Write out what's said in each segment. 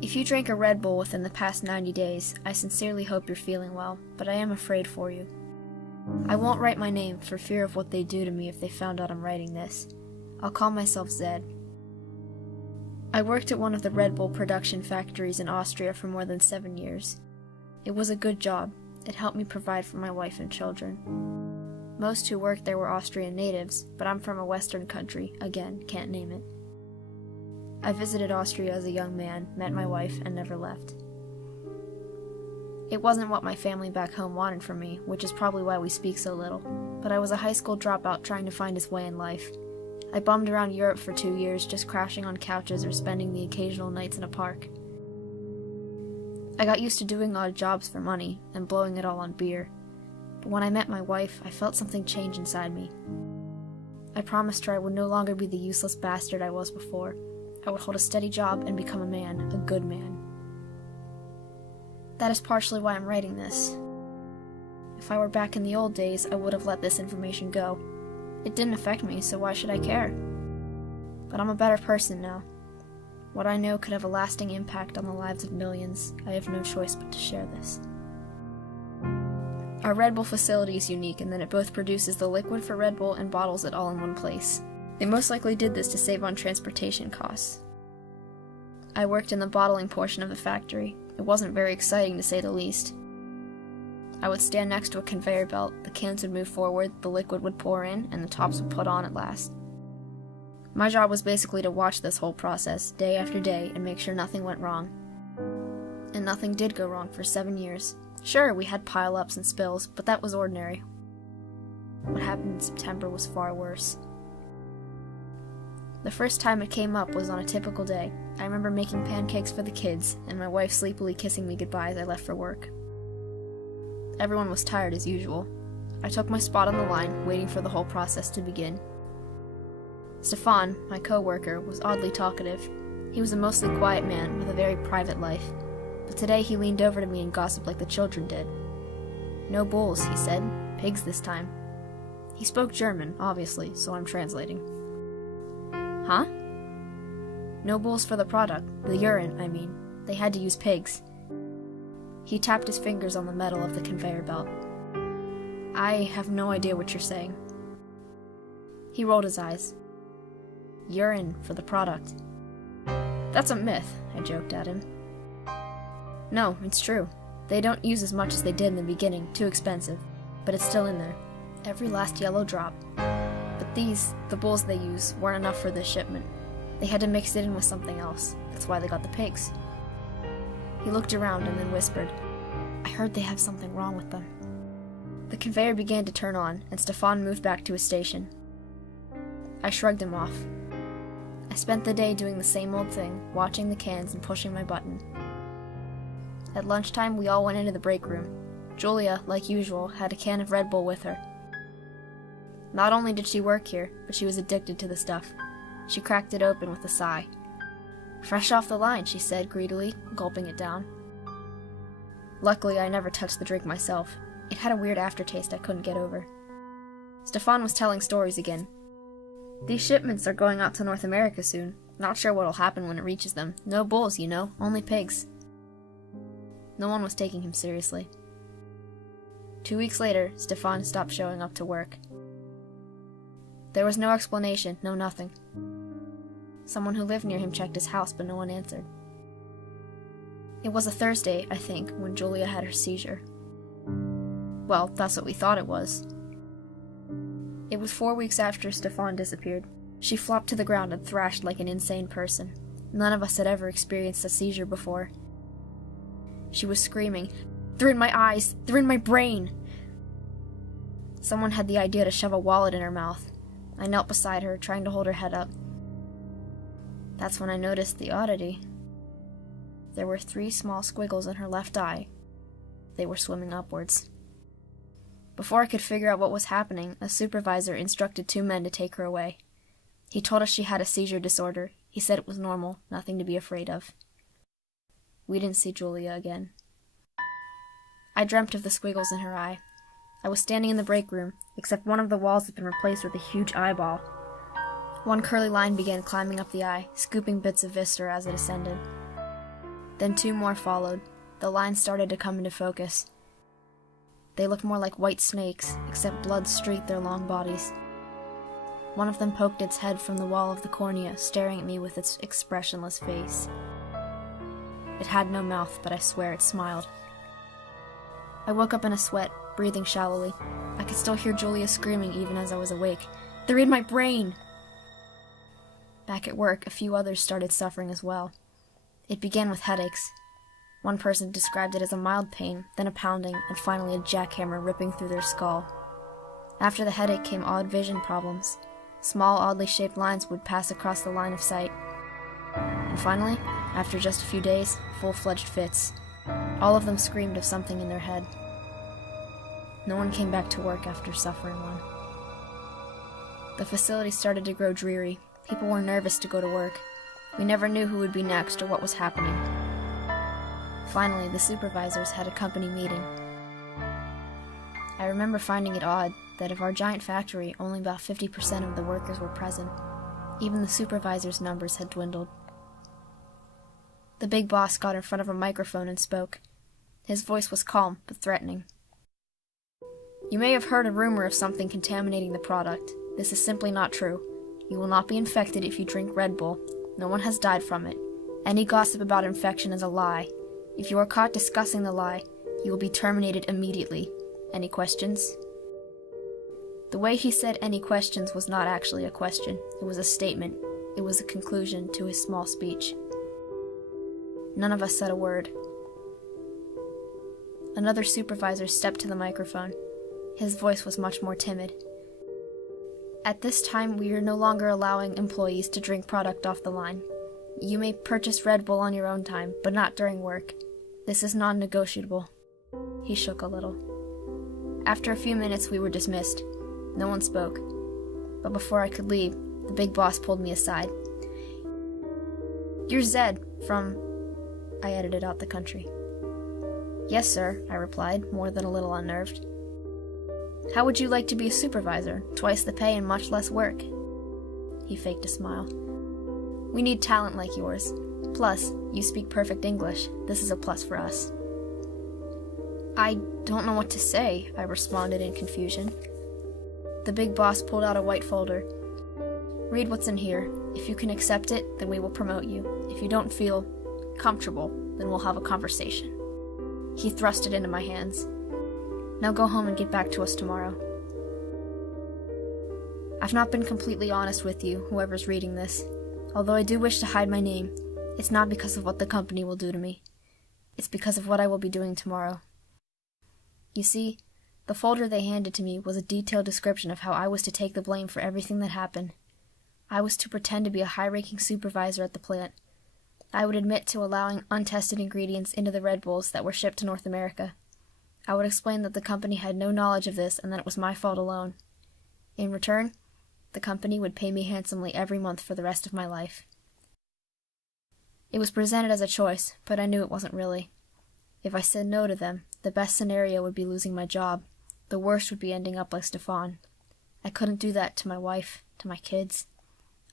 If you drank a Red Bull within the past 90 days, I sincerely hope you're feeling well, but I am afraid for you. I won't write my name for fear of what they'd do to me if they found out I'm writing this. I'll call myself Zed. I worked at one of the Red Bull production factories in Austria for more than 7 years. It was a good job. It helped me provide for my wife and children. Most who worked there were Austrian natives, but I'm from a Western country, again, can't name it. I visited Austria as a young man, met my wife, and never left. It wasn't what my family back home wanted from me, which is probably why we speak so little, but I was a high school dropout trying to find his way in life. I bummed around Europe for 2 years, just crashing on couches or spending the occasional nights in a park. I got used to doing odd jobs for money, and blowing it all on beer. But when I met my wife, I felt something change inside me. I promised her I would no longer be the useless bastard I was before. I would hold a steady job and become a man, a good man. That is partially why I'm writing this. If I were back in the old days, I would have let this information go. It didn't affect me, so why should I care? But I'm a better person now. What I know could have a lasting impact on the lives of millions. I have no choice but to share this. Our Red Bull facility is unique in that it both produces the liquid for Red Bull and bottles it all in one place. They most likely did this to save on transportation costs. I worked in the bottling portion of the factory. It wasn't very exciting to say the least. I would stand next to a conveyor belt, the cans would move forward, the liquid would pour in, and the tops would put on at last. My job was basically to watch this whole process, day after day, and make sure nothing went wrong. And nothing did go wrong for 7 years. Sure, we had pile-ups and spills, but that was ordinary. What happened in September was far worse. The first time it came up was on a typical day. I remember making pancakes for the kids, and my wife sleepily kissing me goodbye as I left for work. Everyone was tired as usual. I took my spot on the line, waiting for the whole process to begin. Stefan, my co-worker, was oddly talkative. He was a mostly quiet man with a very private life, but today he leaned over to me and gossiped like the children did. "No bulls," he said. "Pigs this time." He spoke German, obviously, so I'm translating. Huh? No bulls for the product, the urine, I mean. They had to use pigs. He tapped his fingers on the metal of the conveyor belt. "I have no idea what you're saying." He rolled his eyes. "Urine for the product." "That's a myth," I joked at him. "No, it's true. They don't use as much as they did in the beginning, too expensive, but it's still in there. Every last yellow drop. But these, the bulls they use, weren't enough for this shipment. They had to mix it in with something else. That's why they got the pigs." He looked around and then whispered, "I heard they have something wrong with them." The conveyor began to turn on, and Stefan moved back to his station. I shrugged him off. I spent the day doing the same old thing, watching the cans and pushing my button. At lunchtime, we all went into the break room. Julia, like usual, had a can of Red Bull with her. Not only did she work here, but she was addicted to the stuff. She cracked it open with a sigh. "Fresh off the line," she said greedily, gulping it down. Luckily, I never touched the drink myself. It had a weird aftertaste I couldn't get over. Stefan was telling stories again. "These shipments are going out to North America soon. Not sure what'll happen when it reaches them. No bulls, you know, only pigs." No one was taking him seriously. 2 weeks later, Stefan stopped showing up to work. There was no explanation, no nothing. Someone who lived near him checked his house, but no one answered. It was a Thursday, I think, when Julia had her seizure. Well, that's what we thought it was. It was 4 weeks after Stefan disappeared. She flopped to the ground and thrashed like an insane person. None of us had ever experienced a seizure before. She was screaming, "They're in my eyes! They're in my brain!" Someone had the idea to shove a wallet in her mouth. I knelt beside her, trying to hold her head up. That's when I noticed the oddity. There were 3 small squiggles in her left eye. They were swimming upwards. Before I could figure out what was happening, a supervisor instructed 2 men to take her away. He told us she had a seizure disorder. He said it was normal, nothing to be afraid of. We didn't see Julia again. I dreamt of the squiggles in her eye. I was standing in the break room, except one of the walls had been replaced with a huge eyeball. One curly line began climbing up the eye, scooping bits of viscera as it ascended. Then 2 more followed. The lines started to come into focus. They looked more like white snakes, except blood streaked their long bodies. One of them poked its head from the wall of the cornea, staring at me with its expressionless face. It had no mouth, but I swear it smiled. I woke up in a sweat, breathing shallowly. I could still hear Julia screaming even as I was awake. "They're in my brain!" Back at work, a few others started suffering as well. It began with headaches. One person described it as a mild pain, then a pounding, and finally a jackhammer ripping through their skull. After the headache came odd vision problems. Small, oddly shaped lines would pass across the line of sight. And finally, after just a few days, full-fledged fits. All of them screamed of something in their head. No one came back to work after suffering one. The facility started to grow dreary. People were nervous to go to work. We never knew who would be next or what was happening. Finally, the supervisors had a company meeting. I remember finding it odd that of our giant factory, only about 50% of the workers were present. Even the supervisors' numbers had dwindled. The big boss got in front of a microphone and spoke. His voice was calm, but threatening. "You may have heard a rumor of something contaminating the product. This is simply not true. You will not be infected if you drink Red Bull. No one has died from it. Any gossip about infection is a lie. If you are caught discussing the lie, you will be terminated immediately. Any questions?" The way he said "any questions" was not actually a question. It was a statement. It was a conclusion to his small speech. None of us said a word. Another supervisor stepped to the microphone. His voice was much more timid. "At this time, we are no longer allowing employees to drink product off the line. You may purchase Red Bull on your own time, but not during work. This is non-negotiable." He shook a little. After a few minutes, we were dismissed. No one spoke. But before I could leave, the big boss pulled me aside. "You're Zed from..." I edited out the country. "Yes, sir," I replied, more than a little unnerved. "How would you like to be a supervisor? Twice the pay and much less work." He faked a smile. "We need talent like yours. Plus, you speak perfect English. This is a plus for us." "I don't know what to say," I responded in confusion. The big boss pulled out a white folder. "Read what's in here. If you can accept it, then we will promote you. If you don't feel comfortable, then we'll have a conversation." He thrust it into my hands. "Now go home and get back to us tomorrow." I've not been completely honest with you, whoever's reading this. Although I do wish to hide my name, it's not because of what the company will do to me. It's because of what I will be doing tomorrow. You see, the folder they handed to me was a detailed description of how I was to take the blame for everything that happened. I was to pretend to be a high-ranking supervisor at the plant. I would admit to allowing untested ingredients into the Red Bulls that were shipped to North America. I would explain that the company had no knowledge of this and that it was my fault alone. In return, the company would pay me handsomely every month for the rest of my life. It was presented as a choice, but I knew it wasn't really. If I said no to them, the best scenario would be losing my job. The worst would be ending up like Stefan. I couldn't do that to my wife, to my kids.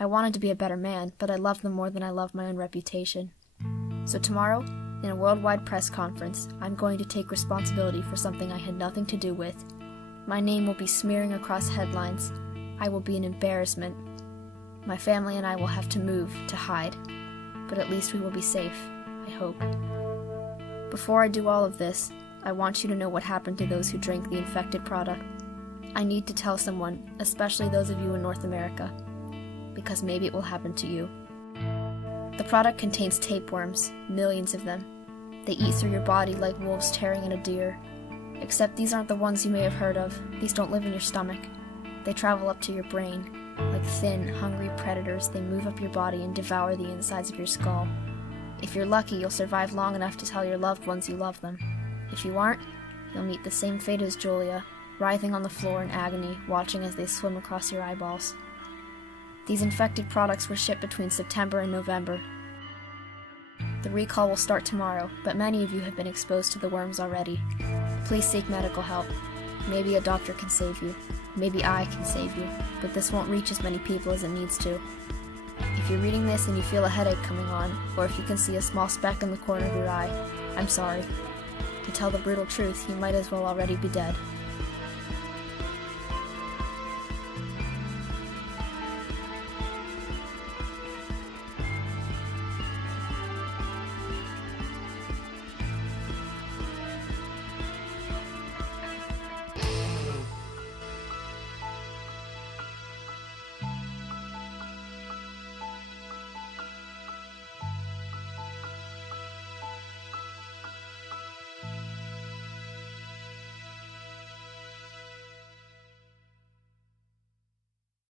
I wanted to be a better man, but I loved them more than I loved my own reputation. So tomorrow, in a worldwide press conference, I'm going to take responsibility for something I had nothing to do with. My name will be smearing across headlines. I will be an embarrassment. My family and I will have to move, to hide. But at least we will be safe, I hope. Before I do all of this, I want you to know what happened to those who drank the infected product. I need to tell someone, especially those of you in North America, because maybe it will happen to you. The product contains tapeworms, millions of them. They eat through your body like wolves tearing at a deer. Except these aren't the ones you may have heard of. These don't live in your stomach. They travel up to your brain. Like thin, hungry predators, they move up your body and devour the insides of your skull. If you're lucky, you'll survive long enough to tell your loved ones you love them. If you aren't, you'll meet the same fate as Julia, writhing on the floor in agony, watching as they swim across your eyeballs. These infected products were shipped between September and November. The recall will start tomorrow, but many of you have been exposed to the worms already. Please seek medical help. Maybe a doctor can save you. Maybe I can save you, but this won't reach as many people as it needs to. If you're reading this and you feel a headache coming on, or if you can see a small speck in the corner of your eye, I'm sorry. To tell the brutal truth, you might as well already be dead.